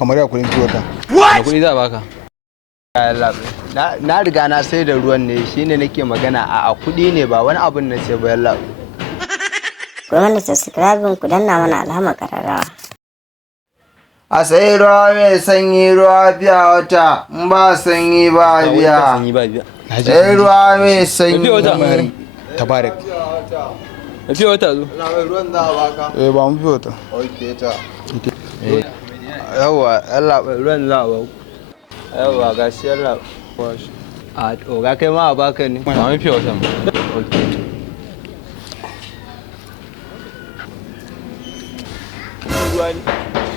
Kamar ya kudin wata. Da kuɗi za a baka. Na riga na sai da ruwan ne shine nake magana a kuɗi ne ba wani abun na sai bayan labu. Ku mana subscribe ku danna mana alamar kararrawa. A sai ruwa mai sanyi ruwa biya wata in ba sanyi ba biya. Sai ruwa mai sanyi. Tabarak. Fiye wata zo. Ruwan za a baka. Ba mu fiye wata. Ok ta. Yawwa Allah ruwan za a baku. Yawwa ga shi Allah. A oga kai ma a baka ne. Ba mu fiye wata mu.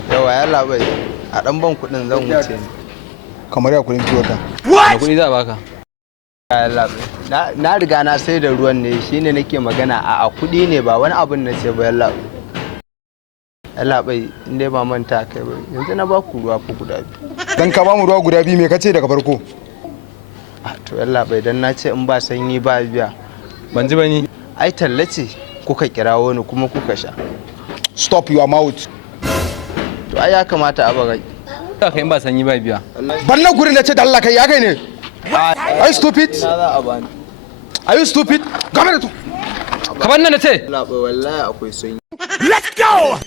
Yawa ya labai a dan ban kudin zan wuce ne. Kamar ya kudin wata. Da kuɗi za a baka. Na riga na sai da ruwan ne shine nake magana a kuɗi ne ba wani abun na sai bayan labu. Ya labai in dai ba manta kai ba yanzu na baku ruwa ko guda biyu. Dan ka ba mu ruwa guda biyu me kace daga farko? To ya labai dan na ce in ba sanyi ba biya. Ban ji ba ni. Ai tallace kuka kirawo ni kuma kuka sha. Stop your mouth. To ai ya kamata a baga. Ka kai ba sanyi ba biya. Ban na gurin da ce da Allah kai ya kai ne. Are you stupid? Are you stupid? Gaba da tu. Ka ban nan da ce. Labai wallahi akwai sanyi. Let's go.